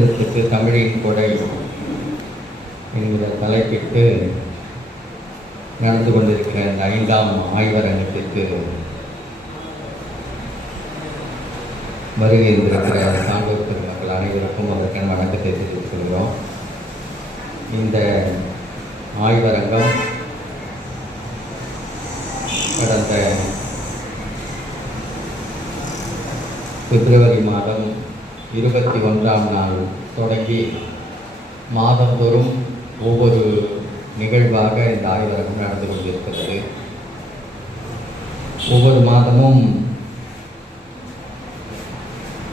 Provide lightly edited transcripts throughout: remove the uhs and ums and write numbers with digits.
தமிழெழுத்துக்கு தமிழின் கொடை என்கிற தலைப்பிட்டு நடந்து கொண்டிருக்கிற இந்த 5ஆம் ஆய்வரங்கத்திற்கு வருகை இருந்திருக்கிற சான்றோர் பெருமக்கள் அனைவருக்கும் அதற்கான வணக்கத்தை தெரிவித்துக் கொள்கிறோம். இந்த ஆய்வரங்கம் கடந்த பிப்ரவரி மாதம் 21ஆம் நாள் தொடங்கி மாதந்தோறும் ஒவ்வொரு நிகழ்வாக இந்த ஆய்வரங்கம் நடந்து கொண்டிருக்கிறது. ஒவ்வொரு மாதமும்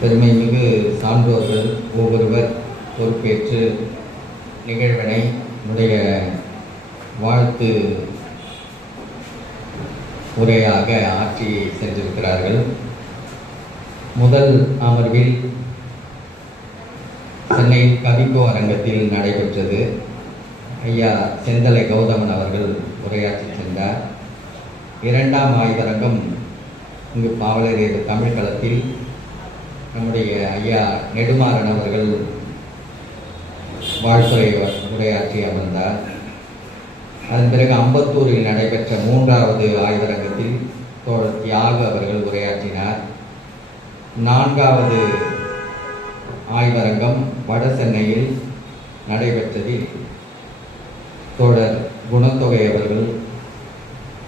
பெருமைமிகு சான்றோர்கள் ஒவ்வொருவர் பொறுப்பேற்று நிகழ்வினை உடைய வாழ்த்து உரையாக ஆற்றி சென்றிருக்கிறார்கள். முதல் அமர்வில் சென்னை கவிக்கோ அரங்கத்தில் நடைபெற்றது. ஐயா செந்தலை கௌதமன் அவர்கள் உரையாற்றி சென்றார். 2ஆம் ஆய்வரங்கம் இங்கு பாவலரேறு தமிழ் களத்தில் நம்முடைய ஐயா நெடுமாறன் அவர்கள் வாழ்த்துறை உரையாற்றி அமர்ந்தார். அதன் பிறகு அம்பத்தூரில் நடைபெற்ற 3வது ஆய்வரங்கத்தில் தோழர் தியாக அவர்கள் உரையாற்றினார். 4வது ஆய்வரங்கம் வட சென்னையில் நடைபெற்றதில் தோழர் குணத்தொகை அவர்கள்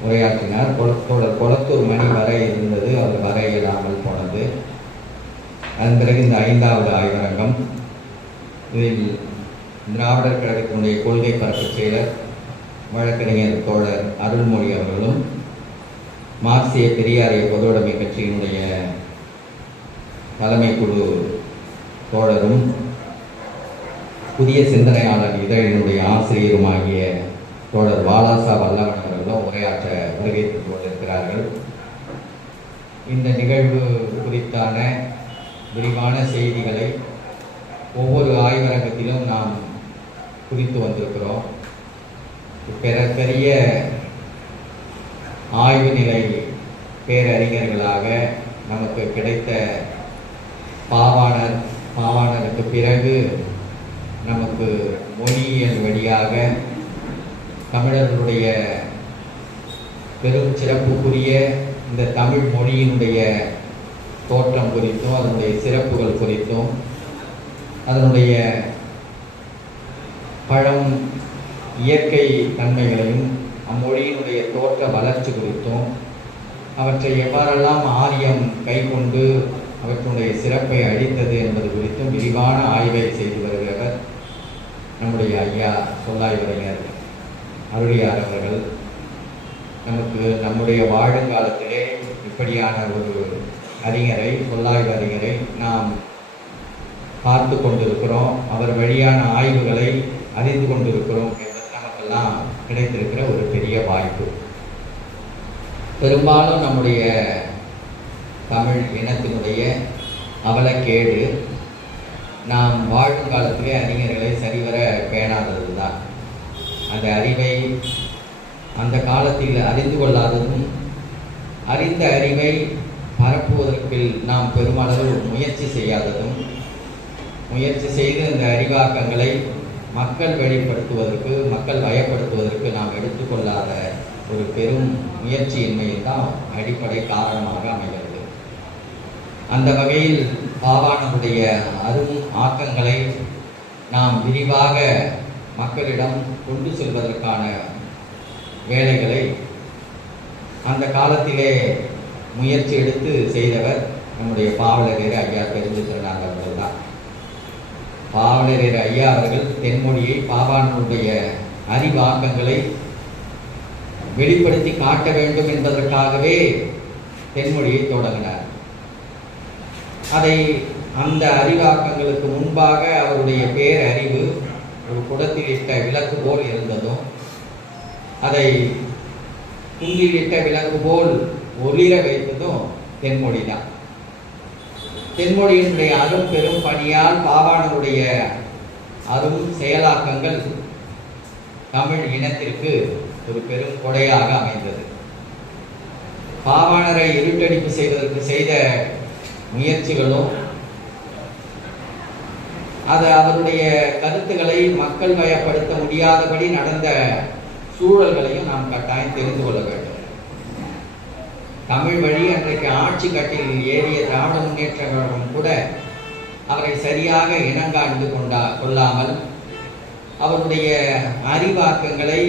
உரையாற்றினார். தோழர் கொளத்தூர் மணி வரை இருந்தது, அவர் வர இயலாமல் போனது. அதன் பிறகு இந்த 5வது ஆய்வரங்கம், இதில் திராவிடர் கழகத்தினுடைய கொள்கை பரப்பு செயலர் வழக்கறிஞர் தோழர் அருள்மொழி அவர்களும், மார்க்சிய பெரியாரிய பொதுவுடைமை கட்சியினுடைய தலைமை குழு தோழரும் புதிய சிந்தனையாளர் இதழினுடைய ஆசிரியருமாகிய தோழர் வாலாசா வல்லவன் அவர்களும் உரையாற்ற வருகை கொண்டிருக்கிறார்கள். இந்த நிகழ்வு குறித்தான விரிவான செய்திகளை ஒவ்வொரு ஆய்வரங்கத்திலும் நாம் குறித்து வந்திருக்கிறோம். பெரிய ஆய்வு நிலை பேரறிஞர்களாக நமக்கு கிடைத்த பாவாணருக்கு பிறகு நமக்கு மொழியியல் வழியாக தமிழர்களுடைய பெரும் சிறப்புக்குரிய இந்த தமிழ் மொழியினுடைய தோற்றம் குறித்தும் அதனுடைய சிறப்புகள் குறித்தும் அதனுடைய பழம் இயற்கை தன்மைகளையும் அம்மொழியினுடைய தோற்ற வளர்ச்சி குறித்தும் அவற்றை எவ்வாறெல்லாம் ஆரியம் கைக்கொண்டு அவற்றுடைய சிறப்பை அளித்தது என்பது குறித்தும் விரிவான ஆய்வை செய்து வருகிறவர் நம்முடைய ஐயா சொல்லாய்வறிஞர் அருளியார் அவர்கள். நமக்கு நம்முடைய வாழுங்காலத்திலே இப்படியான ஒரு அறிஞரை, சொல்லாய்வறிஞரை நாம் பார்த்து கொண்டிருக்கிறோம், அவர் வழியான ஆய்வுகளை அறிந்து கொண்டிருக்கிறோம் என்பது நமக்கெல்லாம் கிடைத்திருக்கிற ஒரு பெரிய வாய்ப்பு. பெரும்பாலும் நம்முடைய தமிழ் இனத்தினுடைய அவலக்கேடு நாம் வாழும் காலத்திலே அறிஞர்களை சரிவர பேணாதது தான். அந்த அறிவை அந்த காலத்தில் அறிந்து கொள்ளாததும், அறிந்த அறிவை பரப்புவதற்கு நாம் பெருமளவு முயற்சி செய்யாததும், முயற்சி செய்து அந்த அறிவாக்கங்களை மக்கள் வெளிப்படுத்துவதற்கு, மக்கள் வயப்படுத்துவதற்கு நாம் எடுத்துக்கொள்ளாத ஒரு பெரும் முயற்சியின்மையில் தான் அடிப்படை காரணமாக அமைகிறது. அந்த வகையில் பாவாணருடைய அரும் ஆக்கங்களை நாம் விரிவாக மக்களிடம் கொண்டு செல்வதற்கான வேலைகளை அந்த காலத்திலே முயற்சி எடுத்து செய்தவர் நம்முடைய பாவலரேறு ஐயா பெருஞ்சித்திரனார் அவர்கள் தான். பாவலரேறு ஐயா அவர்கள் தென்மொழியை, பாவாணருடைய அறிவாக்கங்களை வெளிப்படுத்தி காட்ட வேண்டும் என்பதற்காகவே தென்மொழியை தொடங்கினார். அதை அந்த அறிவாக்கங்களுக்கு முன்பாக அவருடைய பேரறிவு ஒரு குடத்தில் இட்ட விளக்கு போல் இருந்ததும், அதை குண்டில் இட்ட விளக்கு போல் ஒளிர வைத்ததும் தென்மொழி தான். தென்மொழியினுடைய அரும் பெரும் பணியால் பாவாணருடைய அரும் செயலாக்கங்கள் தமிழ் இனத்திற்கு ஒரு பெரும் கொடையாக அமைந்தது. பாவாணரை இருட்டடிப்பு செய்வதற்கு செய்த முயற்சிகளும் அது அவருடைய கருத்துக்களை மக்கள் வயப்படுத்த முடியாதபடி நடந்த சூழல்களையும் நாம் கட்டாயம் தெரிந்து கொள்ள வேண்டும். தமிழ் வழி அன்றைக்கு ஆட்சி கட்டில் ஏறிய திராவிட முன்னேற்ற கழகம் கூட அவரை சரியாக இனங்காண்டு கொள்ளாமல் அவருடைய அறிவாக்கங்களை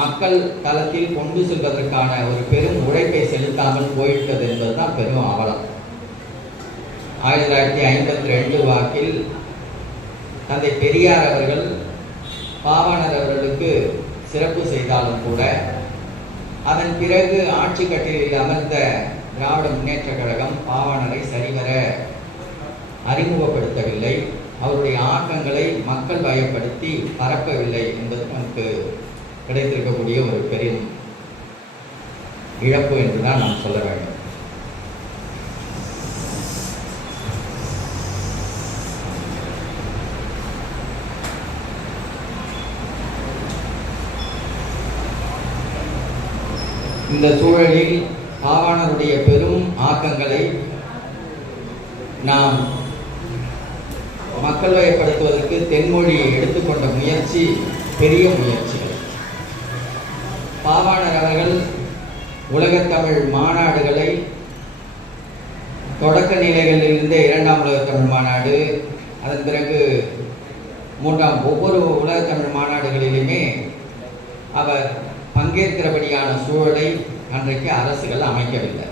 மக்கள் தளத்தில் கொண்டு செல்வதற்கான ஒரு பெரும் உழைப்பை செலுத்தாமல் போயிட்டது என்பதுதான் பெரும் அவலம். 1952 வாக்கில் தந்தை பெரியார் அவர்கள் பாவாணர் அவர்களுக்கு சிறப்பு செய்தாலும் கூட அதன் பிறகு ஆட்சி கட்டிலில் அமர்ந்த திராவிட முன்னேற்ற கழகம் பாவாணரை சரிவர அறிமுகப்படுத்தவில்லை, அவருடைய ஆக்கங்களை மக்கள் வயப்படுத்தி பரப்பவில்லை என்பது நமக்கு கிடைத்திருக்கக்கூடிய ஒரு பெரும் இழப்பு என்றுதான் நாம் சொல்ல வேண்டும். இந்த சூழலில் பாவாணருடைய பெரும் ஆக்கங்களை நாம் மக்கள் வயப்படுத்துவதற்கு தென்மொழி எடுத்துக்கொண்ட முயற்சி பெரிய முயற்சிகள். பாவாணர் அவர்கள் உலகத்தமிழ் மாநாடுகளை தொடக்க நிலைகளில் இருந்த 2ஆம் உலகத்தமிழ் மாநாடு, அதன் பிறகு 3ஆம் ஒவ்வொரு உலகத்தமிழ் மாநாடுகளிலுமே அவர் பங்கேற்கிறபடியான சூழலை அன்றைக்கு அரசுகள் அமைக்கவில்லை.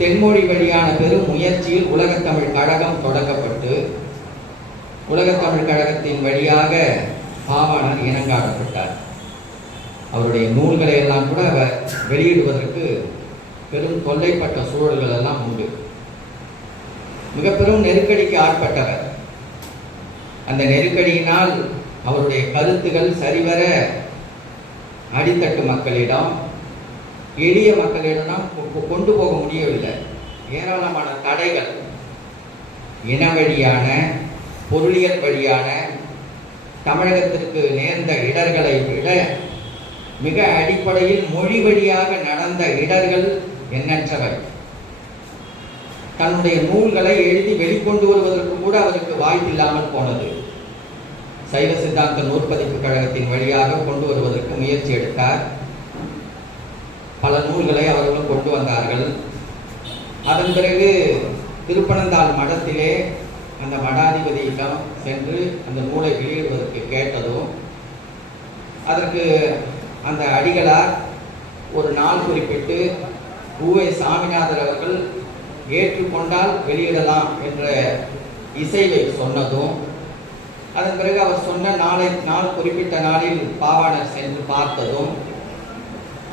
தென்மொழி வழியான பெரும் முயற்சியில் உலகத்தமிழ் கழகம் தொடங்கப்பட்டு உலகத்தமிழ் கழகத்தின் வழியாக பாவாணர் இனங்காணப்பட்டார். அவருடைய நூல்களை எல்லாம் கூட அவர் வெளியிடுவதற்கு பெரும் தொல்லைப்பட்ட சூழல்கள் எல்லாம் உண்டு. மிக பெரும் நெருக்கடிக்கு ஆட்பட்டவர். அந்த நெருக்கடியினால் அவருடைய கருத்துகள் சரிவர அடித்தட்டு மக்களிடம், எளிய மக்களிடம் கொண்டு போக முடியவில்லை. ஏராளமான தடைகள், இன வழியான, பொருளியல் வழியான தமிழகத்திற்கு நேர்ந்த இடர்களை விட மிக அடிப்படையில் மொழி வழியாக நடந்த இடர்கள் எண்ணற்றவை. தன்னுடைய நூல்களை எழுதி வெளிக்கொண்டு வருவதற்கு கூட அவருக்கு வாய்ப்பில்லாமல் போனது. சைவ சித்தாந்த நூற்பதிப்பு கழகத்தின் வழியாக கொண்டு வருவதற்கு முயற்சி எடுத்தார். பல நூல்களை அவர்களும் கொண்டு வந்தார்கள். அதன் பிறகு திருப்பனந்தாள் மடத்திலே அந்த மடாதிபதியிடம் சென்று அந்த நூலை வெளியிடுவதற்கு கேட்டதும் அதற்கு அந்த அடிகளார் ஒரு நாள் குறிப்பிட்டு உ.வே. சாமிநாதர் அவர்கள் ஏற்றுக்கொண்டால் வெளியிடலாம் என்ற இசைவை சொன்னதும், அதன் பிறகு அவர் சொன்ன நாள் குறிப்பிட்ட நாளில் பாவாணர் சென்று பார்த்ததும்,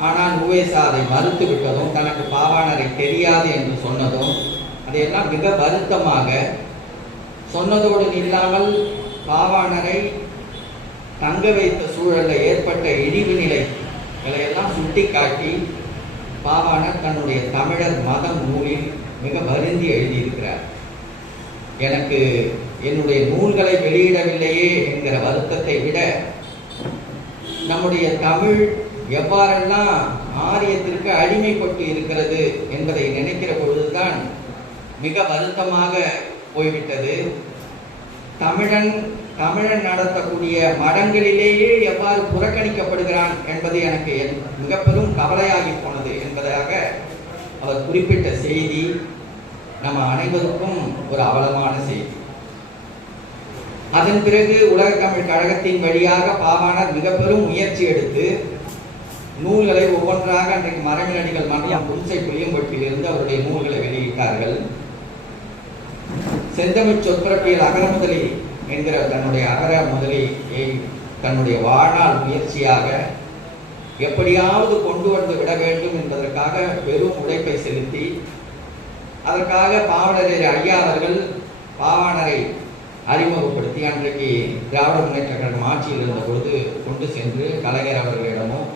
ஆனால் உ.வே. அதை மறுத்து விட்டதும், தனக்கு பாவாணரை தெரியாது என்று சொன்னதும், அதையெல்லாம் மிக வருத்தமாக சொன்னதோடு இல்லாமல் பாவாணரை தங்க வைத்த சூழலில் ஏற்பட்ட இழிவு நிலைகளை எல்லாம் சுட்டி காட்டி பாவாணர் தன்னுடைய தமிழர் மதம் நூலில் மிக வருந்தி எழுதியிருக்கிறார். எனக்கு என்னுடைய நூல்களை வெளியிடவில்லையே என்கிற வருத்தத்தை விட நம்முடைய தமிழ் எவ்வாறெல்லாம் ஆரியத்திற்கு அடிமைப்பட்டு இருக்கிறது என்பதை நினைக்கிற பொழுதுதான் மிக வருத்தமாக போய்விட்டது. தமிழன் நடத்தக்கூடிய மடங்களிலேயே எவ்வாறு புறக்கணிக்கப்படுகிறான் என்பது எனக்கு மிக பெரும் கவலையாகி போனது என்பதாக அவர் குறிப்பிட்ட செய்தி நம்ம அனைவருக்கும் ஒரு அவலமான செய்தி. அதன் பிறகு உலகத்தமிழ் கழகத்தின் வழியாக பாவாணர் மிக பெரும் முயற்சி எடுத்து நூல்களை ஒவ்வொன்றாக அன்றைக்கு மரபினடிகள் மன்றம் புன்சை புளியம்பட்டியிலிருந்து அவருடைய நூல்களை வெளியிட்டார்கள். செந்தமிழ் சொற்பிறப்பியல் அகரமுதலி என்கிற தன்னுடைய அகர முதலியை தன்னுடைய வாழ்நாள் முயற்சியாக எப்படியாவது கொண்டு வந்து விட வேண்டும் என்பதற்காக பெரும் உழைப்பை செலுத்தி அதற்காக பாவாணர் ஐயா அவர்கள் பாவாணரை அறிமுகப்படுத்தி அன்றைக்கு திராவிட முன்னேற்ற கழகம் ஆட்சியில் இருந்த பொழுது கொண்டு சென்று கலைஞர் அவர்களிடமும்,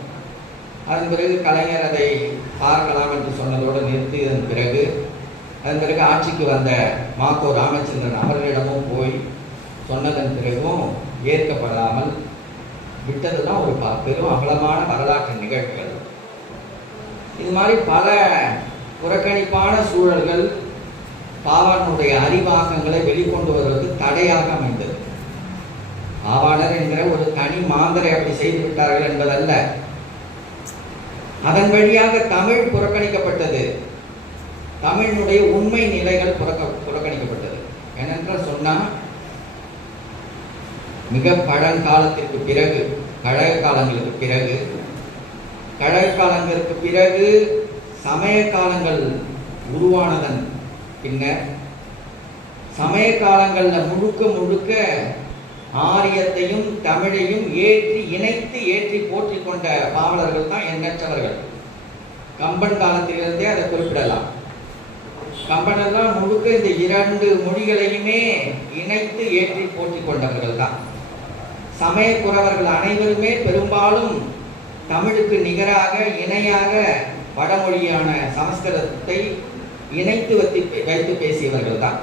அதன் பிறகு கலைஞர் அதை பார்க்கலாம் என்று சொன்னதோடு நிறுத்தியதன் பிறகு அதன் பிறகு ஆட்சிக்கு வந்த மாக்கோ ராமச்சந்திரன் அவர்களிடமும் போய் சொன்னதன் பிறகும் ஏற்கப்படாமல் விட்டதுதான் ஒரு பெரும் அகலமான வரலாற்று நிகழ்வுகள். இது மாதிரி பல புறக்கணிப்பான சூழல்கள் பாவாணருடைய அறிவாக்கங்களை வெளிக்கொண்டு வருவது தடையாக அமைந்தது. பாவாணர் என்கிற ஒரு தனி மாந்தரை அப்படி செய்து விட்டார்கள் என்பதல்ல, அதன் வழியாக தமிழ் புறக்கணிக்கப்பட்டது, தமிழினுடைய உண்மை நிலைகள் புறக்கணிக்கப்பட்டது. ஏனென்றால் சொன்னால், மிக பழங்காலத்திற்கு பிறகு, கழக காலங்களுக்கு பிறகு சமய காலங்கள் உருவானதன் பின்னர் சமய காலங்களில் முழுக்க ஆரியத்தையும் தமிழையும் இணைத்து போற்றி கொண்ட பாவலர்கள் தான் எண்ணற்றவர்கள். கம்பன் காலத்திலிருந்தே அதை குறிப்பிடலாம். கம்பனெல்லாம் முழுக்க இந்த 2 மொழிகளையுமே இணைத்து ஏற்றி போற்றி கொண்டவர்கள் தான். சமய குறவர்கள் அனைவருமே பெரும்பாலும் தமிழுக்கு நிகராக இணையாக வடமொழியான சமஸ்கிருதத்தை இணைத்து வைத்து பேசியவர்கள் தான்.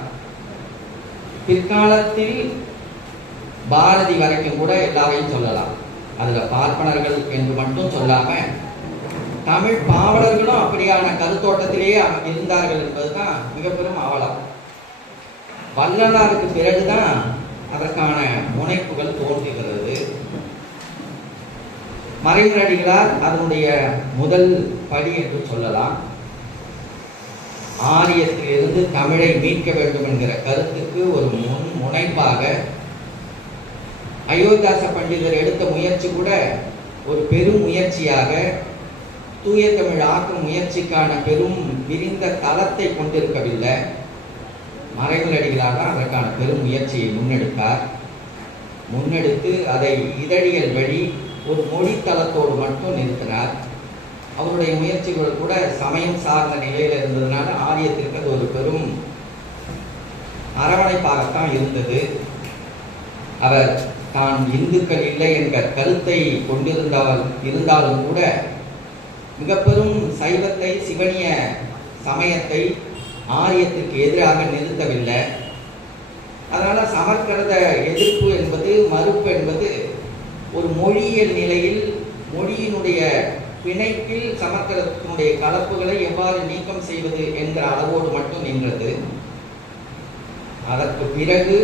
பிற்காலத்தில் பாரதி வரைக்கும் கூட எல்லாரையும் சொல்லலாம். அதுல பார்ப்பனர்கள் என்று மட்டும் சொல்லாம தமிழ் பாவலர்களும் அப்படியான கருத்தோட்டத்திலேயே இருந்தார்கள் என்பதுதான் மிக பெரும் அவலம். வள்ளலாருக்கு பிறகுதான் அதற்கான முனைப்புகள் தோன்றுகிறது. மறைமலடிகளார் அதனுடைய முதல் படி என்று சொல்லலாம். ஆரியத்திலிருந்து தமிழை மீட்க வேண்டும் என்கிற கருத்துக்கு ஒரு முனைப்பாக அயோத்தியாச பண்டிதர் எடுத்த முயற்சி கூட ஒரு பெரும் முயற்சியாக, தூய தமிழ் ஆக்கும் முயற்சிக்கான பெரும் விரிந்த தளத்தை கொண்டிருக்கவில்லை. மறைமலடிகளார் தான் அதற்கான பெரும் முயற்சியை முன்னெடுத்து அதை இதழியல் வழி ஒரு மொழி தளத்தோடு மட்டும் நிறுத்தினார். அவருடைய முயற்சிகள் கூட சமயம் சார்ந்த நிலையில் இருந்ததுனால ஆரியத்திற்கு அது ஒரு பெரும் அரவணைப்பாகத்தான் இருந்தது. அவர் தான் இந்துக்கள் இல்லை என்ற கருத்தை இருந்தாலும் கூட மிக பெரும் சைவத்தை, சிவனிய சமயத்தை ஆரியத்திற்கு எதிராக நிறுத்தவில்லை. அதனால சமஸ்கிருத எதிர்ப்பு என்பது, மறுப்பு என்பது ஒரு மொழியியல் நிலையில் மொழியினுடைய பிணைப்பில் சமஸ்கிருதத்தினுடைய கலப்புகளை எவ்வாறு நீக்கம் செய்வது என்கிற அளவோடு மட்டும் நின்றது. அதற்கு பிறகு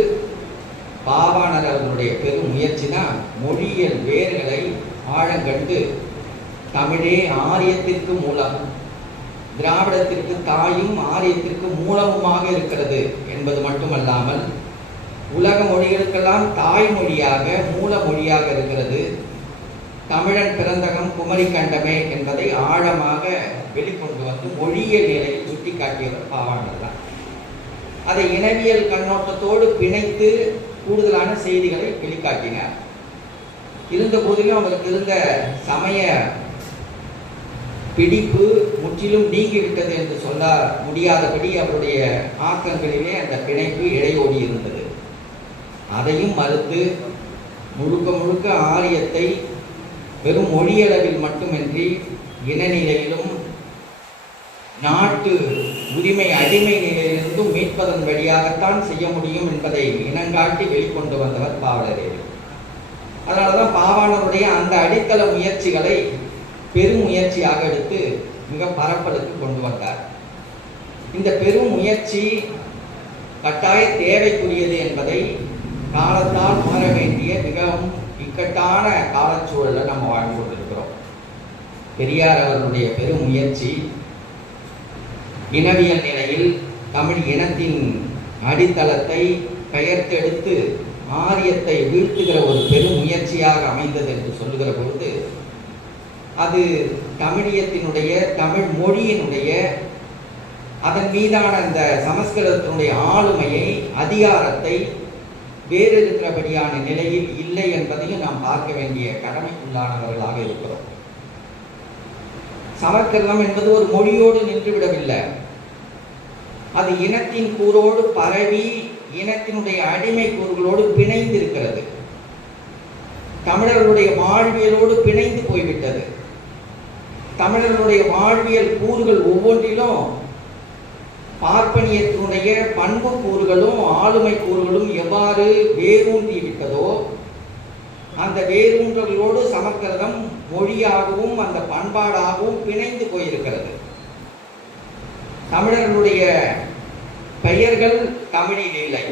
பாவாணர் அவர்களுடைய பெரும் முயற்சி தான் மொழியியல் வேர்களை ஆழங்கண்டு தமிழே ஆரியத்திற்கு மூலம், திராவிடத்திற்கு தாயும் ஆரியத்திற்கு மூலமுமாக இருக்கிறது என்பது மட்டுமல்லாமல் உலக மொழிகளுக்கெல்லாம் தாய்மொழியாக மூல மொழியாக இருக்கிறது, தமிழன் பிறந்தகம் குமரி கண்டமே என்பதை ஆழமாக வெளிக்கொண்டு வந்து மொழியியல் நிலையில் சுட்டி காட்டியவர் பாவாணர் தான். அதை இனவியல் கண்ணோட்டத்தோடு பிணைத்து கூடுதலான செய்திகளை வெளிக்காட்டினார். இருந்த போதிலும் அவருக்கு இருந்த சமய பிடிப்பு முற்றிலும் நீங்கிவிட்டது என்று சொல்ல முடியாதபடி அவருடைய ஆக்கங்களிலே அந்த பிணைப்பு இடையோடி இருந்தது. அதையும் மறுத்து முழுக்க ஆரியத்தை வெறும் மொழியளவில் மட்டுமின்றி இனநிலையிலும் நாட்டு உரிமை அடிமை நிலையிலிருந்தும் மீட்பதன் வழியாகத்தான் செய்ய முடியும் என்பதை இனங்காட்டி வெளிக்கொண்டு வந்தவர் பாவலரேறு. அதனாலதான் பாவாணருடைய அந்த அடித்தள முயற்சிகளை பெரும் முயற்சியாக எடுத்து மிக பரப்பலுக்கு கொண்டு வந்தார். இந்த பெரும் முயற்சி கட்டாய தேவைக்குரியது என்பதை காலத்தால் உணர வேண்டிய மிகவும் இக்கட்டான காலச்சூழலில் நம்ம வாழ்ந்து கொண்டிருக்கிறோம். பெரியார் அவர்களுடைய பெரும் முயற்சி இனவியல் நிலையில் தமிழ் இனத்தின் அடித்தளத்தை பெயர்த்தெடுத்து ஆரியத்தை வீழ்த்துகிற ஒரு பெரும் முயற்சியாக அமைந்தது என்று சொல்லுகிற பொழுது அது தமிழியத்தினுடைய, தமிழ் மொழியினுடைய, அதன் மீதான அந்த சமஸ்கிருதத்தினுடைய ஆளுமையை, அதிகாரத்தை வேறு இருக்கிறபடியான நிலையில் இல்லை என்பதையும் நாம் பார்க்க வேண்டிய கடமைக்குள்ளானவர்களாக இருக்கிறோம். சமஸ்கிருதம் என்பது ஒரு மொழியோடு நின்றுவிடவில்லை. அது இனத்தின் கூறோடு பரவி இனத்தினுடைய அடிமை கூறுகளோடு பிணைந்து இருக்கிறது. தமிழர்களுடைய வாழ்வியலோடு பிணைந்து போய்விட்டது. தமிழர்களுடைய வாழ்வியல் கூறுகள் ஒவ்வொன்றிலும் பார்ப்பனியத்தினுடைய பண்பு கூறுகளும் ஆளுமை கூறுகளும் எவ்வாறு வேரூன்றி விட்டதோ அந்த வேரூன்றலோடு சமஸ்கிருதம் மொழியாகவும் அந்த பண்பாடாகவும் பிணைந்து போயிருக்கிறது. தமிழர்களுடைய பெயர்கள் தமிழில் இல்லை.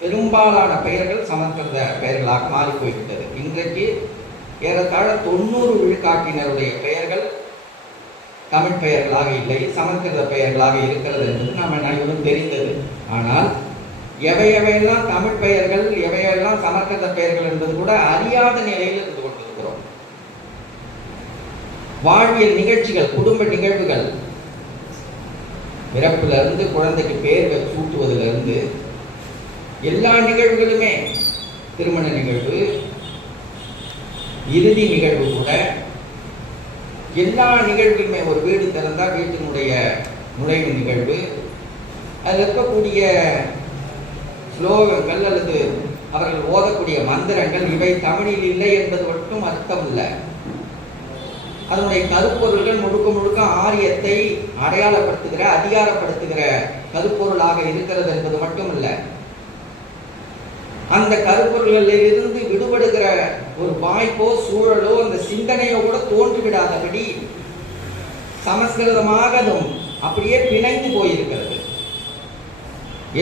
பெரும்பாலான பெயர்கள் சமஸ்கிருத பெயர்களாக மாறி போய்விட்டது. இன்றைக்கு ஏறத்தாழ 90 விழுக்காட்டினருடைய பெயர்கள் தமிழ் பெயர்களாக இல்லை, சமஸ்கிருத பெயர்களாக இருக்கிறது என்பது நாம் அனைவரும் தெரிந்தது. ஆனால் எவையெல்லாம் தமிழ் பெயர்கள், எவையெல்லாம் சமஸ்கிருத பெயர்கள் என்பது கூட அறியாத நிலையில் இருந்து கொண்டிருக்கிறோம். வாழ்வியல் நிகழ்ச்சிகள், குடும்ப நிகழ்வுகள், பிறப்பிலிருந்து குழந்தைக்கு பெயர் சூட்டுவதிலிருந்து எல்லா நிகழ்வுகளுமே, திருமண நிகழ்வு, இறுதி நிகழ்வு கூட, எல்லா நிகழ்வுகளுமே, ஒரு வீடு திறந்தால் வீட்டினுடைய நுழைவு நிகழ்வு, அதில் இருக்கக்கூடிய ஸ்லோகங்கள் அல்லது அவர்கள் ஓதக்கூடிய மந்திரங்கள், இவை தமிழில் இல்லை என்பது மட்டும் அர்த்தம் இல்லை. அதனுடைய கருப்பொருள்கள் முழுக்க முழுக்க ஆரியத்தை அடையாளப்படுத்துகிற, அதிகாரப்படுத்துகிற கருப்பொருளாக இருக்கிறது என்பது மட்டும் இல்லை. அந்த கருப்பொருள்களில் இருந்து விடுபடுகிற ஒரு வாய்ப்போ சூழலோ அந்த சிந்தனையோ கூட தோன்றிவிடாதபடி சமஸ்கிருதமாக அதுவும் அப்படியே பிணைந்து போயிருக்கிறது.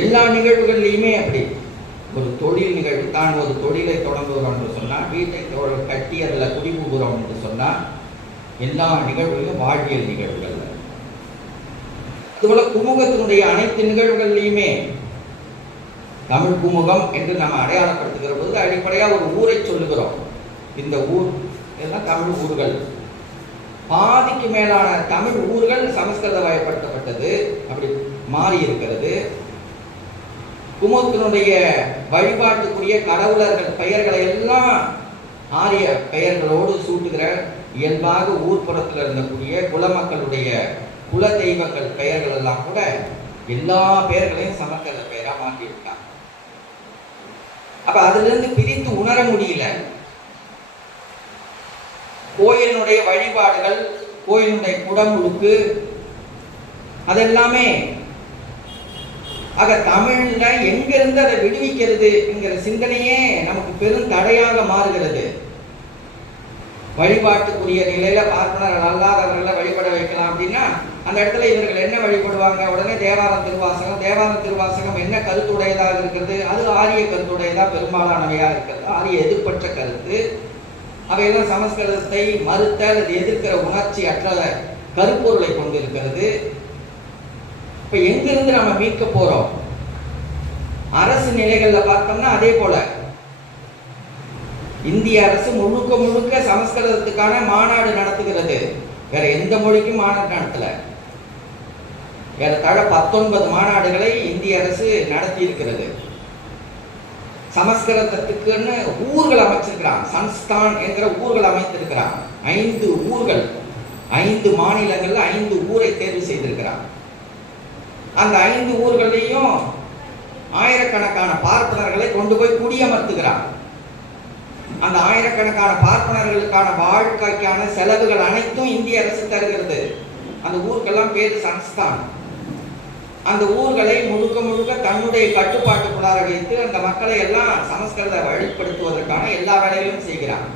எல்லா நிகழ்வுகள்லையுமே அப்படி. ஒரு தொழில் நிகழ்வு, தான் ஒரு தொழிலை தொடங்குகிறோம் என்று சொன்னால், வீட்டை கட்டி அதில் குடிபுகிறோம் என்று சொன்னால், எல்லா நிகழ்வுகளும் வாழ்வியல் நிகழ்வுகள். அதுபோல குமுகத்தினுடைய அனைத்து நிகழ்வுகள்லையுமே தமிழ் குமுகம் என்று நாம் அடையாளப்படுத்துகிற போது அடிப்படையாக ஒரு ஊரை சொல்லுகிறோம். இந்த ஊர் எல்லாம் தமிழ் ஊர்கள். பாதிக்கு மேலான தமிழ் ஊர்கள் சமஸ்கிருத வயப்படுத்தப்பட்டது, அப்படி மாறி இருக்கிறது. குமுகத்தினுடைய வழிபாட்டுக்குரிய கடவுளர்கள் பெயர்களை எல்லாம் ஆரிய பெயர்களோடு சூட்டுகிற இயல்பாக ஊர்ப்புறத்தில் இருந்தக்கூடிய குலமக்களுடைய குல தெய்வங்கள் பெயர்கள் எல்லாம் கூட எல்லா பெயர்களையும் சமஸ்கிருத பெயரா மாற்றிவிட்டாங்க. அப்ப அதிலிருந்து பிரித்து உணர முடியல. கோயிலினுடைய வழிபாடுகள், கோயிலினுடைய குடமுழுக்கு, அதெல்லாமே ஆக தமிழ்ல எங்கிருந்து அதை விடுவிக்கிறது என்கிற சிந்தனையே நமக்கு பெரும் தடையாக மாறுகிறது. வழிபாட்டுக்குரிய நிலையில பார்ப்பனர் அல்லாதவர்களை வழிபட வைக்கலாம் அப்படின்னா அந்த இடத்துல இவர்கள் என்ன வழிபடுவாங்க? உடனே தேவாரம் திருவாசகம். தேவாரம் திருவாசகம் என்ன கருத்துடையதாக இருக்கிறது? அது ஆரிய கருத்துடையதா பெரும்பாலானவையா இருக்கிறது. ஆரிய எதிர்ப்பற்ற கருத்து. அவையெல்லாம் சமஸ்கிருதத்தை மறுத்த அல்லது எதிர்க்கிற உணர்ச்சி அற்ற கருப்பொருளை கொண்டிருக்கிறது. இப்ப எங்கிருந்து நம்ம மீட்க போறோம்? அரசு நிலைகள்ல பார்த்தோம்னா அதே போல இந்திய அரசு முழுக்க முழுக்க சமஸ்கிருதத்துக்கான மாநாடு நடத்துகிறது. வேற எந்த மொழிக்கும் மாநாடு நடத்தல. ஏறத்தாழ 19 மாநாடுகளை இந்திய அரசு நடத்தி இருக்கிறது. சமஸ்கிருதத்துக்குன்னு ஊர்கள் அமைச்சிருக்கிறான். சன்ஸ்தான் என்கிற ஊர்கள் அமைத்திருக்கிறான். 5 ஊர்கள், 5 மாநிலங்கள்ல 5 ஊரை தேர்வு செய்திருக்கிறான். அந்த 5 ஊர்களையும் ஆயிரக்கணக்கான பார்ப்பனர்களை கொண்டு போய் குடியமர்த்துகிறான். அந்த ஆயிரக்கணக்கான பார்ப்பனர்களுக்கான வாழ்க்கைக்கான செலவுகள் அனைத்தும் இந்திய அரசு தருகிறது. அந்த ஊருக்கெல்லாம் பேரு சன்ஸ்தான். அந்த ஊர்களை முழுக்க முழுக்க தன்னுடைய கட்டுப்பாட்டுக்குள்ளார வைத்து அந்த மக்களை எல்லாம் சமஸ்கிருத வழிப்படுத்துவதற்கான எல்லா வேலைகளும் செய்கிறான்.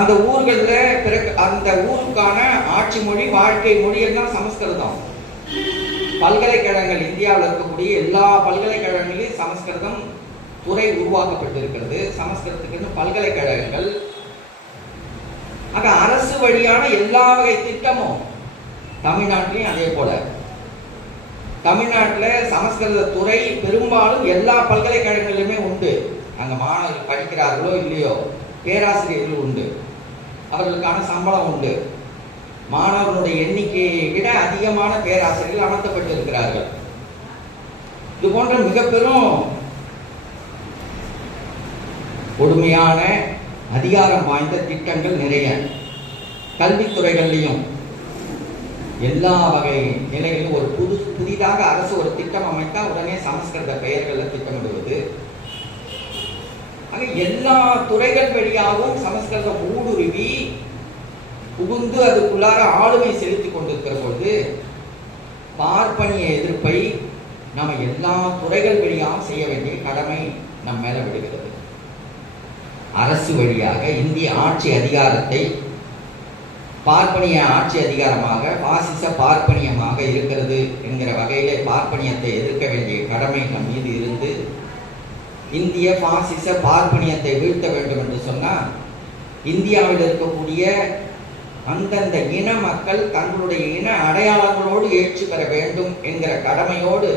அந்த ஊர்கள்ல பிறகு அந்த ஊருக்கான ஆட்சி மொழி, வாழ்க்கை மொழி எல்லாம் சமஸ்கிருதம். பல்கலைக்கழகங்கள், இந்தியாவில் இருக்கக்கூடிய எல்லா பல்கலைக்கழகங்களிலும் சமஸ்கிருதம் துறை உருவாக்கப்பட்டிருக்கிறது. சமஸ்கிருதத்துக்கு பல்கலைக்கழகங்கள். ஆக அரசு வழியான எல்லா வகை திட்டமும் தமிழ்நாட்டிலையும் அதே போல. தமிழ்நாட்டில் சமஸ்கிருத துறை பெரும்பாலும் எல்லா பல்கலைக்கழகங்களிலுமே உண்டு. அங்க மாணவர்கள் படிக்கிறார்களோ இல்லையோ, பேராசிரியர்கள் உண்டு, அவர்களுக்கான சம்பளம் உண்டு. மாணவர்களுடைய எண்ணிக்கையை விட அதிகமான பேராசிரியர்கள் அமர்த்தப்பட்டு இருக்கிறார்கள். இது போன்ற மிக பெரும் கொடுமையான அதிகாரம் வாய்ந்த திட்டங்கள் நிறைய கல்வித்துறைகள்லையும் எல்லா வகை நிலைகளிலும் ஒரு புதிதாக அரசு ஒரு திட்டம் அமைத்தா உடனே சமஸ்கிருத பெயர்களில் திட்டமிடுவது. எல்லா துறைகள் வழியாகவும் சமஸ்கிருதம் ஊடுருவி புகுந்து அதுக்குள்ளார ஆளுமை செலுத்தி கொண்டிருக்கிற பொழுது பார்ப்பனிய எதிர்ப்பை நம்ம எல்லா துறைகள் வழியாகவும் செய்ய வேண்டிய கடமை நம் மேல விடுகிறது. அரசு வழியாக இந்திய ஆட்சி அதிகாரத்தை பார்ப்பனிய ஆட்சி அதிகாரமாக பாசிச பார்ப்பனியமாக இருக்கிறது என்கிற வகையிலே பார்ப்பனியத்தை எதிர்க்க வேண்டிய கடமை நம் மீது இருந்து இந்திய பாசிச பார்ப்பனியத்தை வீழ்த்த வேண்டும் என்று சொன்னால் இந்தியாவில் இருக்கக்கூடிய அந்தந்த இன மக்கள் தங்களுடைய இன அடையாளங்களோடு எழுச்சி பெற வேண்டும் என்கிற கடமையோடு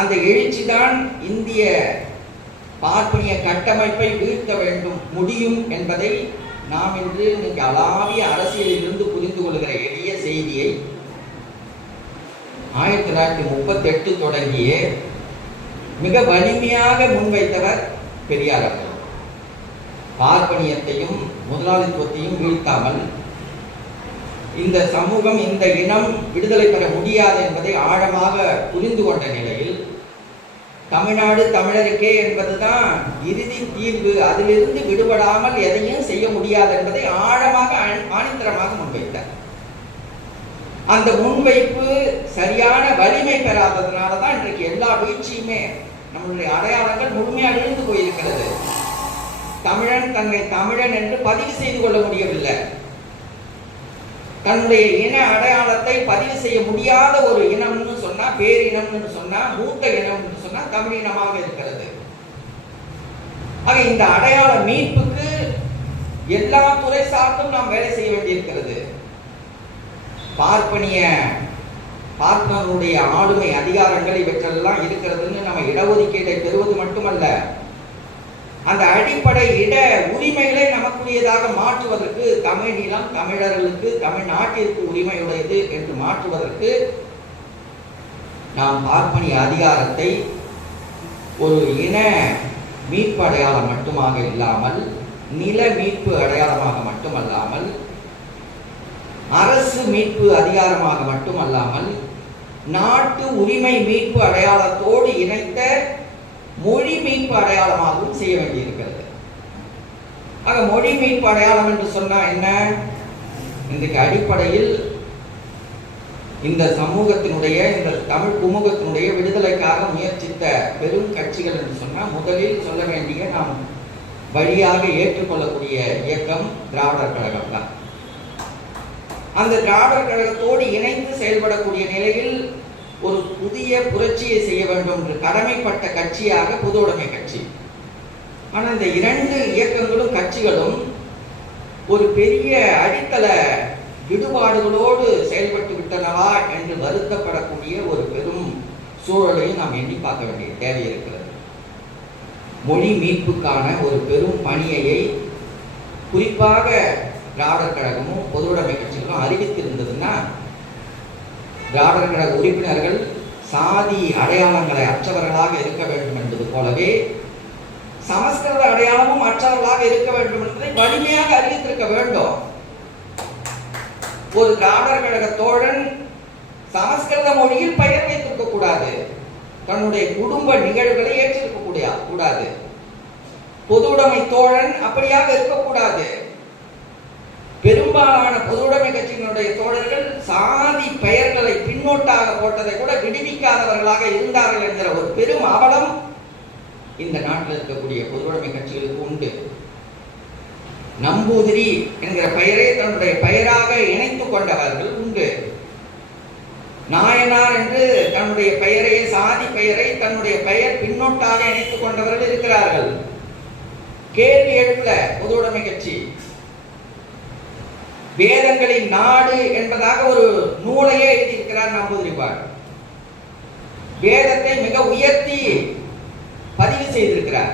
அந்த எழுச்சி தான் இந்திய பார்ப்பனிய கட்டமைப்பை வீழ்த்த வேண்டும் முடியும் என்பதை நாம் இன்று இன்னைக்கு அளாவிய அரசியலில் இருந்து புரிந்து கொள்கிற எளிய செய்தியை 1938 தொடங்கிய மிக வலிமையாக முன்வைத்தவர் பெரியார் அவர்கள். பார்ப்பனியத்தையும் முதலாளித்துவத்தையும் வீழ்த்தாமல் இந்த சமூகம் இந்த இனம் விடுதலை பெற முடியாது என்பதை ஆழமாக புரிந்து கொண்ட நிலையில் தமிழ்நாடு தமிழருக்கே என்பதுதான் இறுதி தீர்வு, அதிலிருந்து விடுபடாமல் எதையும் செய்ய முடியாது என்பதை ஆழமாக ஆணித்தரமாக முன்வைத்தார். அந்த முன்வைப்பு சரியான வலிமை பெறாததுனால தான் இன்றைக்கு எல்லா வீழ்ச்சியுமே நம்மளுடைய அடையாளங்கள் முழுமையாக இழந்து போயிருக்கிறது. தமிழன் தன்னை தமிழன் என்று பதிவு செய்து கொள்ள முடியவில்லை. தன்னுடைய இன அடையாளத்தை பதிவு செய்ய முடியாத ஒரு இனம்னு சொன்னா, பேரினம்னு சொன்னா, மூத்த இனம்னு சொன்னா தமிழ் இனமாக இருக்கிறது. ஆக இந்த அடையாள மீட்புக்கு எல்லா துறை சார்ந்தும் நாம் வேலை செய்ய வேண்டியிருக்கிறது. பார்ப்பனருடைய ஆளுமை அதிகாரங்கள் இவற்றெல்லாம் இருக்கிறதுன்னு நம்ம இடஒதுக்கீட்டை பெறுவது மட்டுமல்ல, அந்த அடிப்படை இட உரிமைகளை நமக்குரியதாக மாற்றுவதற்கு தமிழ் நிலம் தமிழர்களுக்கு தமிழ்நாட்டிற்கு உரிமையுடையது என்று மாற்றுவதற்கு நாம் பார்ப்பனிய அதிகாரத்தை ஒரு இன மீட்பு அடையாளம் மட்டுமாக இல்லாமல், நில மீட்பு அடையாளமாக மட்டுமல்லாமல், அரசு மீட்பு அதிகாரமாக மட்டுமல்லாமல், நாட்டு உரிமை மீட்பு அடையாளத்தோடு இணைத்த மொழி மீட்பு அடையாளமாகவும் செய்ய வேண்டியிருக்கிறது. ஆக மொழி மீட்பு அடையாளம் என்று சொன்னா என்ன? இன்றைக்கு அடிப்படையில் இந்த சமூகத்தினுடைய, இந்த தமிழ் குமுகத்தினுடைய விடுதலைக்காக முயற்சித்த பெரும் கட்சிகள் என்று சொன்னால் முதலில் சொல்ல வேண்டிய, நாம் வழியாக ஏற்றுக்கொள்ளக்கூடிய இயக்கம் திராவிடர் கழகம் தான். அந்த திராவிடர் கழகத்தோடு இணைந்து செயல்படக்கூடிய நிலையில் ஒரு புதிய புரட்சியை செய்ய வேண்டும் என்று கடமைப்பட்ட கட்சியாக பொது உடைமை கட்சி. ஆனால் இந்த இரண்டு இயக்கங்களும் கட்சிகளும் ஒரு பெரிய அடித்தள விடுபாடுகளோடு செயல்பட்டு விட்டனவா என்று வருத்தப்படக்கூடிய ஒரு பெரும் சூழலையும் நாம் எண்ணி பார்க்க வேண்டிய தேவை இருக்கிறது. மொழி மீட்புக்கான ஒரு பெரும் பணியை குறிப்பாக திராவிடர் கழகமும் பொது உடைமை கட்சிகளும் அறிவித்திருந்ததுன்னா, திராவிடர் கழக உறுப்பினர்கள் சாதி அடையாளங்களை அற்றவர்களாக இருக்க வேண்டும் என்பது போலவே சமஸ்கிருத அடையாளமும் அற்றவர்களாக இருக்க வேண்டும் என்பதை வலிமையாக அறிவித்திருக்க வேண்டும். ஒரு திராவிடர் கழக தோழன் சமஸ்கிருத மொழியில் பெயர் வைத்திருக்க கூடாது, தன்னுடைய குடும்ப நிகழ்வுகளை ஏற்றிருக்க கூடாது. பொது உடைமை தோழன் அப்படியாக இருக்கக்கூடாது. பெரும்பாலான பொது உடைமை கட்சியினுடைய தோழர்கள் சாதி பெயர்களை பின்னோட்டாக போட்டதை கூட விடுவிக்காதவர்களாக இருந்தார்கள் என்கிற ஒரு பெரும் அவலம் இந்த நாட்டில் இருக்கக்கூடிய பொது உடைமை கட்சிகளுக்கு உண்டு. நம்பூதிரி என்கிற பெயரை தன்னுடைய பெயராக இணைத்துக் கொண்டவர்கள் உண்டு. நாயனார் என்று தன்னுடைய பெயரை, சாதி பெயரை தன்னுடைய பெயர் பின்னோட்டாக இணைத்துக் கொண்டவர்கள் இருக்கிறார்கள். கேள்வி எழுப்பல பொது உடைமை கட்சி. வேதங்களின் நாடு என்பதாக ஒரு நூலையே எழுதியிருக்கிறார் நம்பூதிரிபார். வேதத்தை மிக உயர்த்தி பதிவு செய்திருக்கிறார்.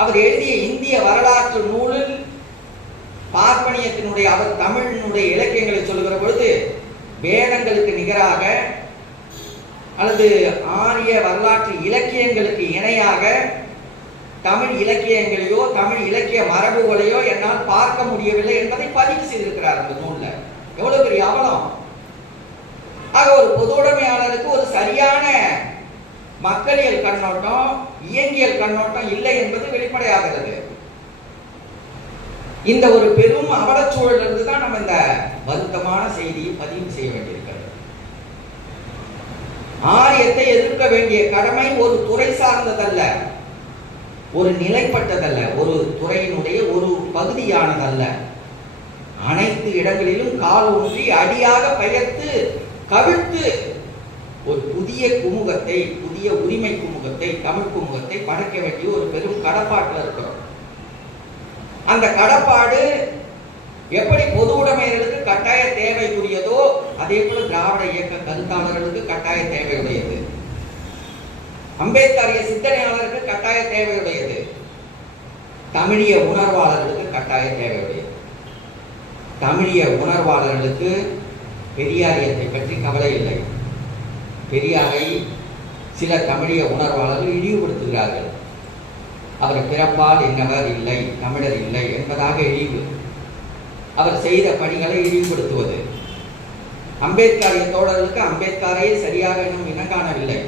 அவர் எழுதிய இந்திய வரலாற்று நூலில் பார்ப்பனியத்தினுடைய, அவர் தமிழினுடைய இலக்கியங்களை சொல்லுகிற பொழுது வேதங்களுக்கு நிகராக அல்லது ஆரிய வரலாற்று இலக்கியங்களுக்கு இணையாக தமிழ் இலக்கியங்களையோ தமிழ் இலக்கிய மரபுகளையோ என்னால் பார்க்க முடியவில்லை என்பதை பதிவு செய்திருக்கிறார் அந்த நூல்ல. எவ்வளவு பெரிய அவலம்! ஆக ஒரு பொது உடைமையாளருக்கு ஒரு சரியான மக்களியல் கண்ணோட்டம், இயங்கியல் கண்ணோட்டம் இல்லை என்பது வெளிப்படையாகிறது. இந்த ஒரு பெரும் அவலச்சூழல் இருந்துதான் நம்ம இந்த வருத்தமான செய்தியை பதிவு செய்ய வேண்டியிருக்கிறது. ஆரியத்தை எதிர்க்க வேண்டிய கடமை ஒரு துறை சார்ந்ததல்ல, ஒரு நிலைப்பட்டதல்ல, ஒரு துறையினுடைய ஒரு பகுதியானதல்ல. அனைத்து இடங்களிலும் கால் ஊன்றி அடியாக பெயர்த்து கவிழ்த்து ஒரு புதிய குமுகத்தை, புதிய உரிமை குமுகத்தை, தமிழ் குமுகத்தை படைக்க வேண்டிய ஒரு பெரும் கடப்பாட்டில் இருக்கிறோம். அந்த கடப்பாடு எப்படி பொது உடைமைகளுக்கு கட்டாய தேவைக்குரியதோ அதே போல திராவிட இயக்க கருத்தாளர்களுக்கு கட்டாய தேவையுடையது, அம்பேத்கரிய சிந்தனையாளருக்கு கட்டாய தேவையுடையது, தமிழிய உணர்வாளர்களுக்கு கட்டாய தேவையுடையது. தமிழிய உணர்வாளர்களுக்கு பெரியாரியத்தை பற்றி கவலை இல்லை. பெரியாரை சில தமிழிய உணர்வாளர்கள் இழிவுபடுத்துகிறார்கள். அவர் பிறப்பால் என்னவர் இல்லை, தமிழர் இல்லை என்பதாக இழிவு. அவர் செய்த பணிகளை இழிவுபடுத்துவது. அம்பேத்கரிய தோழர்களுக்கு அம்பேத்கரையே சரியாக இன்னும் இனங்காணவில்லை.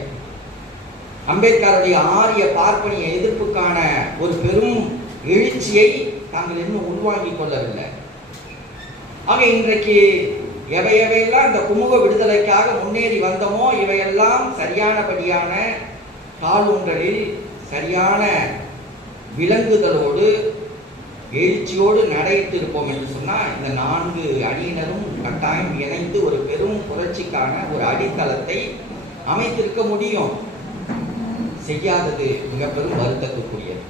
அம்பேத்கருடைய ஆரிய பார்ப்பனிய எதிர்ப்புக்கான ஒரு பெரும் எழுச்சியை தாங்கள் இன்னும் உள்வாங்கிக் கொள்ளவில்லை. ஆக இன்றைக்கு எவையெல்லாம் இந்த குமுக விடுதலைக்காக முன்னேறி வந்தோமோ இவையெல்லாம் சரியானபடியான காலூன்றலில் சரியான விளங்குதலோடு எழுச்சியோடு நடையிட்டு இருப்போம் என்று சொன்னால் இந்த 4 அணியினரும் கட்டாயம் இணைந்து ஒரு பெரும் புரட்சிக்கான ஒரு அடித்தளத்தை அமைத்திருக்க முடியும். செய்யாதது மிக பெரும் வருத்தத்துக்குரியது.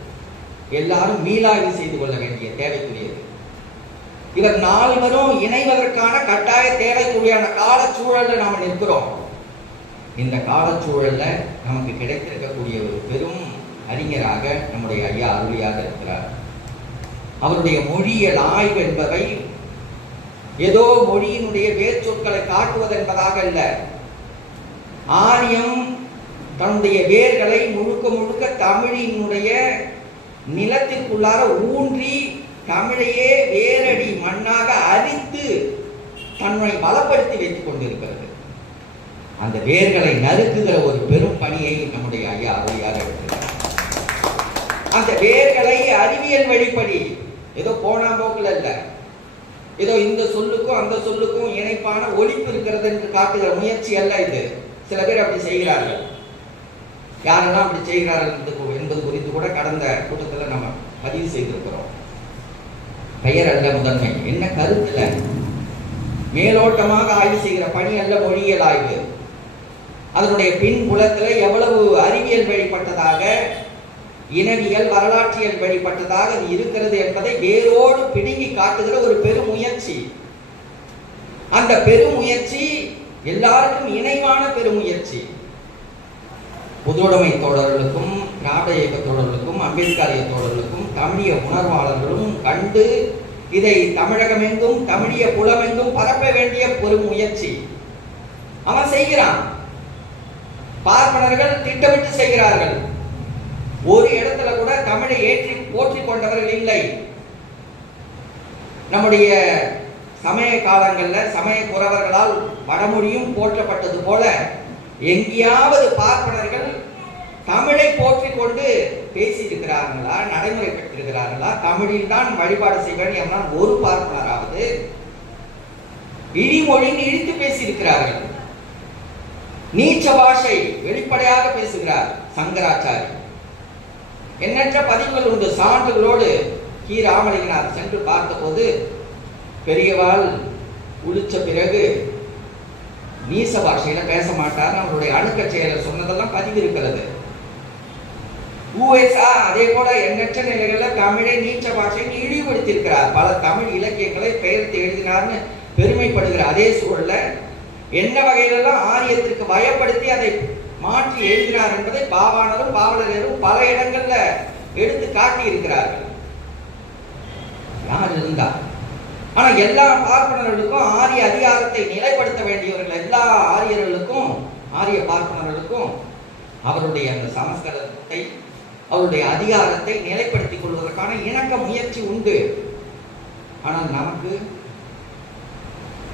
எல்லாரும் மீளாய்வு செய்து கொள்ள வேண்டிய தேவைக்குரியது. இவர் 4வரும் இணைவதற்கான கட்டாய தேவைக்குரியான காலச்சூழல்ல நாம் நிற்கிறோம். இந்த காலச்சூழல்ல நமக்கு கிடைத்திருக்கக்கூடிய ஒரு பெரும் அறிஞராக நம்முடைய ஐயா அருளியாக இருக்கிறார். அவருடைய மொழியியல் ஆய்வு என்பவை ஏதோ மொழியினுடைய வேர் சொற்களை காட்டுவது என்பதாக அல்ல. ஆரியம் தன்னுடைய வேர்களை முழுக்க முழுக்க தமிழினுடைய நிலத்திற்குள்ளார ஊன்றி தமிழையே வேரடி மண்ணாக அரித்து தன்னை பலப்படுத்தி வைத்துக் கொண்டிருக்கிறது. அந்த வேர்களை நறுக்குகிற ஒரு பெரும் பணியை நம்முடைய ஐயா அருளியாக இருக்கிறார். அந்த வேர்களை அறிவியல் வழிப்படி ஏதோ போனா போக்கில் அல்ல, ஏதோ இந்த சொல்லுக்கும் அந்த சொல்லுக்கும் இணைப்பான ஒலிப்பு இருக்கிறது என்று காட்டுகிற முயற்சி அல்ல இது. சில பேர் அப்படி செய்கிறார்கள். யாரெல்லாம் அப்படி செய்கிறார்கள் என்பது குறித்து கூட கடந்த கூட்டத்தில் நம்ம பதிவு செய்திருக்கிறோம். பெயர் அல்ல முதன்மை, என்ன கருத்துல மேலோட்டமாக ஆய்வு செய்கிற பணி அல்ல மொழியியல் ஆய்வு. அதனுடைய பின்புலத்துல எவ்வளவு அறிவியல் வழிபட்டதாக, இனவியல் வரலாற்றியல் வழிபட்டதாக அது இருக்கிறது என்பதை வேரோடு பிடுங்கி காட்டுகிற ஒரு பெரும் முயற்சி. அந்த பெருமுயற்சி எல்லாருக்கும் இணைவான பெருமுயற்சி. பொதுவுடைமை தோழர்களுக்கும் திராவிட இயக்க தோழர்களுக்கும் அம்பேத்கரிய தோழர்களுக்கும் தமிழிய உணர்வாளர்களும் கண்டு இதை தமிழகமெங்கும் தமிழிய புலமெங்கும் பரப்ப வேண்டிய ஒரு முயற்சி அவன் செய்கிறான். பார்ப்பனர்கள் திட்டமிட்டு செய்கிறார்கள். ஒரு இடத்துல கூட தமிழை ஏற்றி போற்றிக் கொண்டவர்கள் இல்லை. நம்முடைய சமய காலங்கள்ல சமய குறவர்களால் வடமொழியும் போற்றப்பட்டது போல எங்கேயாவது பார்ப்பனர்கள் தமிழை போற்றிக் கொண்டு பேசியிருக்கிறார்களா, நடைமுறை பெற்றிருக்கிறார்களா, தமிழில் தான் வழிபாடு செய்வேன் என்னால் ஒரு பார்ப்பனராவது இழிமொழின்னு இழித்து பேசியிருக்கிறார்கள். நீச்ச பாஷை வெளிப்படையாக பேசுகிறார் சங்கராச்சாரி. எண்ணற்ற பதிவுகள் உண்டு. சான்றுகளோடு கி ராமலிங்கனார் சென்று பார்த்தபோது பெரியவாள் உளிச்ச பிறகு நீச பாஷையில பேச மாட்டார், அவருடைய அணுக்க செயலர் சொன்னதெல்லாம் பதிவு இருக்கிறது. அதே போல எண்ணற்ற நிலைகள்ல தமிழை நீச்ச பாஷையை இழிவுபடுத்தியிருக்கிறார். பல தமிழ் இலக்கியங்களை பெயர்த்து எழுதினார்னு பெருமைப்படுகிற அதே சூழல்ல என்ன வகையிலெல்லாம் ஆரியத்திற்கு பயப்படுத்தி அதை மாற்றி எழுதினார் என்பதை பாவாணரும் பாவலரும் பல இடங்கள்ல எடுத்து காட்டி இருக்கிறார்கள். யார் இருந்தார்? ஆனா எல்லா பார்ப்பனர்களுக்கும் ஆரிய அதிகாரத்தை நிலைப்படுத்த வேண்டியவர்கள் எல்லா ஆரியர்களுக்கும் ஆரிய பார்ப்பனர்களுக்கும் அவருடைய அந்த சமஸ்கிருதத்தை அவருடைய அதிகாரத்தை நிலைப்படுத்திக் கொள்வதற்கான இணக்க முயற்சி உண்டு. ஆனால் நமக்கு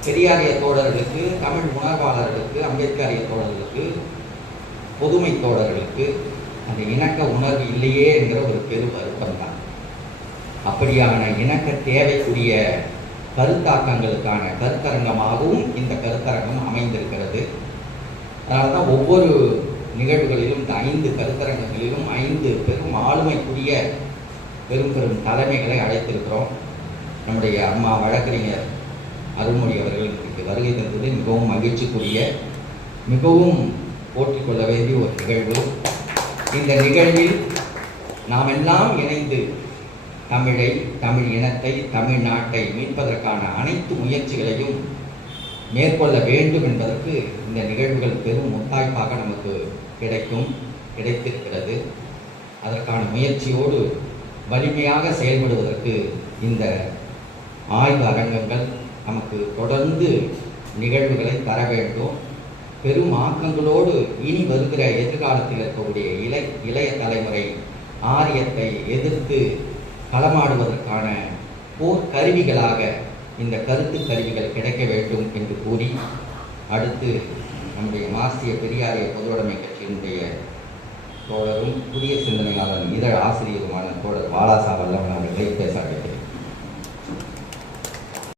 பெரியாரிய தோழர்களுக்கு, தமிழ் உணர்வாளர்களுக்கு, அம்பேத்கரிய தோழர்களுக்கு, பொதுமை தோழர்களுக்கு அந்த இணக்க உணர்வு இல்லையே என்கிற ஒரு பெரு வருத்தம் தான். அப்படியான இணக்க தேவைக்குரிய கருத்தாக்கங்களுக்கான கருத்தரங்கமாகவும் இந்த கருத்தரங்கம் அமைந்திருக்கிறது. அதனால தான் ஒவ்வொரு நிகழ்வுகளிலும் இந்த 5 கருத்தரங்கங்களிலும் 5 பெரும் ஆளுமைக்குரிய பெரும் பெரும் தலைமைகளை அழைத்திருக்கிறோம். நம்முடைய அம்மா வழக்கறிஞர் அருள்மொழி அவர்கள் இன்றைக்கு வருகை தந்தது மிகவும் மகிழ்ச்சிக்குரிய, மிகவும் போற்றிக் கொள்ள வேண்டிய ஒரு நிகழ்வு. இந்த நிகழ்வில் நாம் எல்லாம் இணைந்து தமிழை, தமிழ் இனத்தை, தமிழ்நாட்டை மீட்பதற்கான அனைத்து முயற்சிகளையும் மேற்கொள்ள வேண்டும் என்பதற்கு இந்த நிகழ்வுகள் பெரும் முத்தாய்ப்பாக நமக்கு கிடைத்திருக்கிறது. அதற்கான முயற்சியோடு வலிமையாக செயல்படுவதற்கு இந்த ஆய்வு அரங்கங்கள் நமக்கு தொடர்ந்து நிகழ்வுகளை தர வேண்டும். பெரும் ஆக்கங்களோடு இனி வருகிற எதிர்காலத்தில் இருக்கக்கூடிய இளைய தலைமுறை ஆரியத்தை எதிர்த்து களமாடுவதற்கான போர் கருவிகளாக இந்த கருத்து கருவிகள் கிடைக்க வேண்டும் என்று கூறி, அடுத்து நம்முடைய மார்க்சிய பெரியாரிய பொதுவுடைமை கட்சியினுடைய தோழரும் புதிய சிந்தனையாளர் இதழ் ஆசிரியருமான தோழர் பாலாசா வல்லவன் அவர்களை பேச அழைக்கிறேன்.